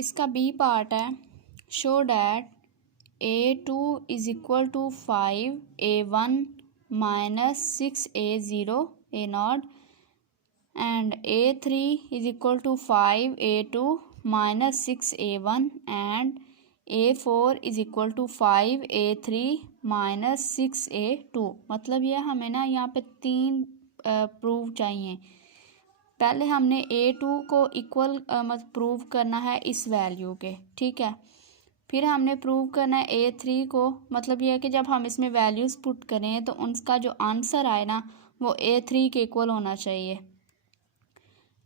इसका B part है, show that A2 is equal to 5A1 minus 6A0 A0 and A3 is equal to 5A2 minus 6A1 and A4 is equal to 5A3 minus 6A2। मतलब ये हमें ना यहाँ पे तीन prove चाहिए। पहले हमने A2 को इक्वल मतलब प्रूव करना है इस वैल्यू के, ठीक है। फिर हमने प्रूव करना है A3 को, मतलब ये है कि जब हम इसमें वैल्यूज़ पुट करें तो उनका जो आंसर आए ना वो A3 के इक्वल होना चाहिए।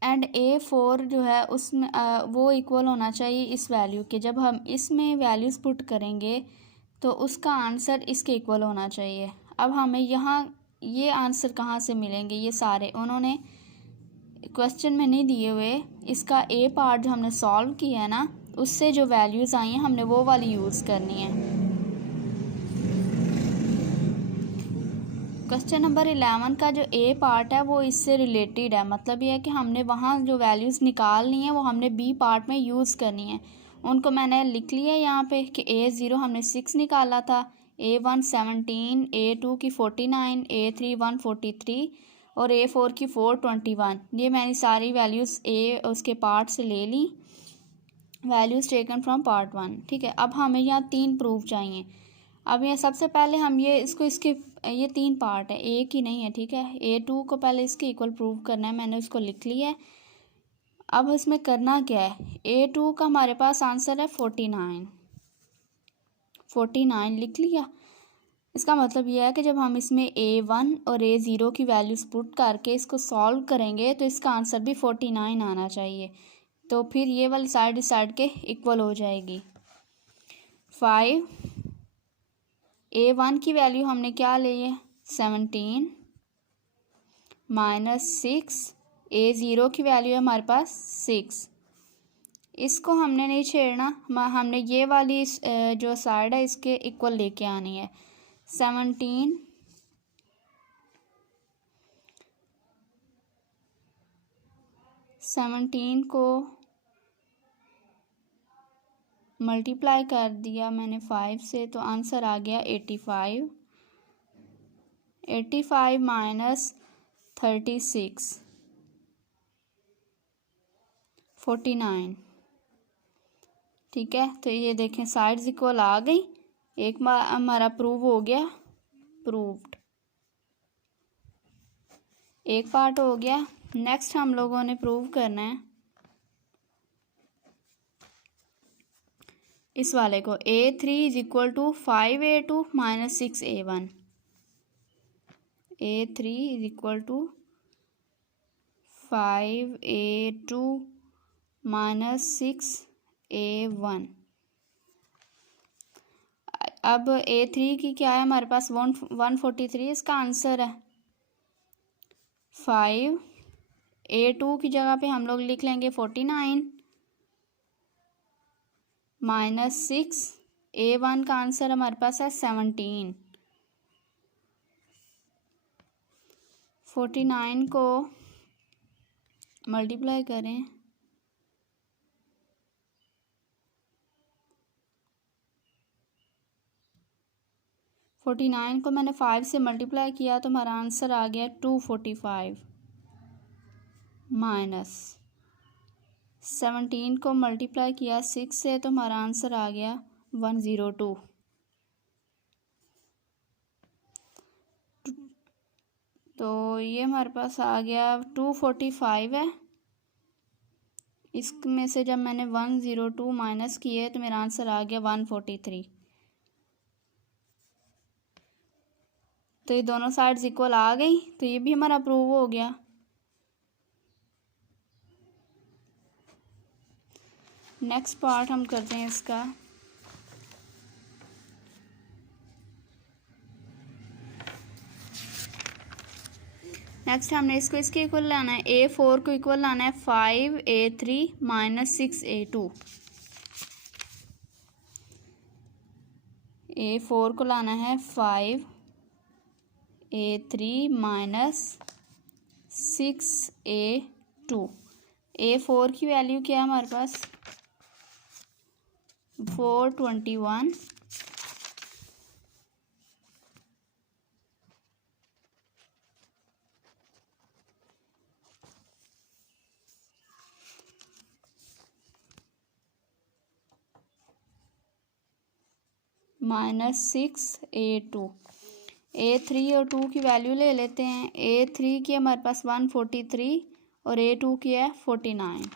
एंड A4 जो है उसमें वो इक्वल होना चाहिए इस वैल्यू के। जब हम इसमें वैल्यूज़ पुट करेंगे तो उसका आंसर इसके इक्वल होना चाहिए। अब हमें यहाँ ये आंसर कहाँ से मिलेंगे, ये सारे उन्होंने क्वेश्चन में नहीं दिए हुए। इसका ए पार्ट जो हमने सॉल्व किया है ना, उससे जो वैल्यूज़ आई हैं हमने वो वाली यूज़ करनी है। क्वेश्चन नंबर 11 का जो ए पार्ट है वो इससे रिलेटेड है, मतलब ये है कि हमने वहाँ जो वैल्यूज़ निकालनी है वो हमने बी पार्ट में यूज़ करनी है। उनको मैंने लिख लिया यहाँ पे कि A0 हमने 6 निकाला था, A1 17, A2 की 49, A3 143 और A4 की 421। ये मैंने सारी वैल्यूज़ उसके पार्ट से ले ली, वैल्यूज़ टेकन फ्रॉम पार्ट 1, ठीक है। अब हमें यहाँ तीन प्रूफ चाहिए। अब ये सबसे पहले हम ये तीन पार्ट है, एक ही नहीं है, ठीक है। A2 को पहले इसके इक्वल प्रूव करना है, मैंने उसको लिख लिया है। अब इसमें करना क्या है, A2 का हमारे पास आंसर है 49 लिख लिया। इसका मतलब यह है कि जब हम इसमें A1 और A0 की वैल्यूज़ पुट करके इसको सॉल्व करेंगे तो इसका आंसर भी 49 आना चाहिए। तो फिर ये वाली साइड इस साइड के इक्वल हो जाएगी। 5 A1 की वैल्यू हमने क्या ली है 17 माइनस 6, A0 की वैल्यू है हमारे पास 6। इसको हमने नहीं छेड़ना, हमने ये वाली जो साइड है इसके इक्वल लेके आनी है। 17 को मल्टीप्लाई कर दिया मैंने 5 से, तो आंसर आ गया 85 माइनस 36 49, ठीक है। तो ये देखें साइड्स इक्वल आ गई, एक हमारा प्रूव हो गया, प्रूव्ड, एक पार्ट हो गया। नेक्स्ट हम लोगों ने प्रूव करना है इस वाले को, A3 is equal to 5A2 minus 6A1। A3 is equal to 5A2 minus 6A1। अब A3 की क्या है हमारे पास 143, इसका आंसर है 5। A2 की जगह पे हम लोग लिख लेंगे 49 माइनस 6, A1 का आंसर हमारे पास है 17। 49 को मल्टीप्लाई करें, मैंने 5 से मल्टीप्लाई किया तो हमारा आंसर आ गया 245 माइनस 17 को मल्टीप्लाई किया 6 से तो हमारा आंसर आ गया 102। तो ये हमारे पास आ गया 245 है, इसमें से जब मैंने 102 माइनस किए तो मेरा आंसर आ गया 143। तो ये दोनों साइड्स इक्वल आ गई, तो ये भी हमारा प्रूव हो गया। नेक्स्ट पार्ट हम करते हैं इसका। नेक्स्ट हमने इसको इसके इक्वल लाना है, A4 को इक्वल लाना है 5A3 माइनस 6A2। A4 को लाना है 5A3 माइनस 6A2। A4 की वैल्यू क्या है हमारे पास 421 माइनस 6A2। A3 और 2 की वैल्यू ले लेते हैं। A3 की हमारे पास 143 और A2 की है 49।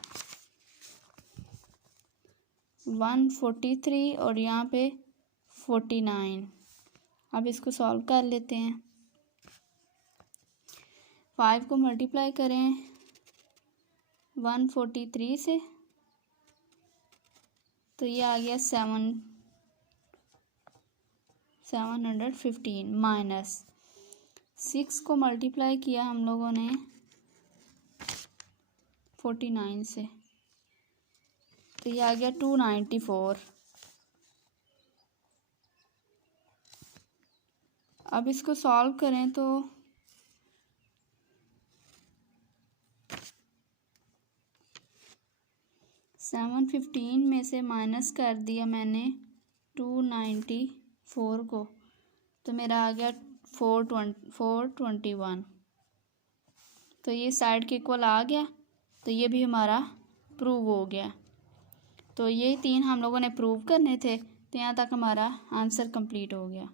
143 और यहाँ पे 49। अब इसको सॉल्व कर लेते हैं। 5 को मल्टीप्लाई करें 143 से, तो ये आ गया 715 माइनस 6 को मल्टीप्लाई किया हम लोगों ने 49 से, तो ये आ गया 294। अब इसको सॉल्व करें तो 715 में से माइनस कर दिया मैंने 294 को, तो मेरा आ गया 421। तो ये साइड के इक्वल आ गया, तो ये भी हमारा प्रूव हो गया। तो ये 3 हम लोगों ने प्रूव करने थे, तो यहाँ तक हमारा आंसर कंप्लीट हो गया।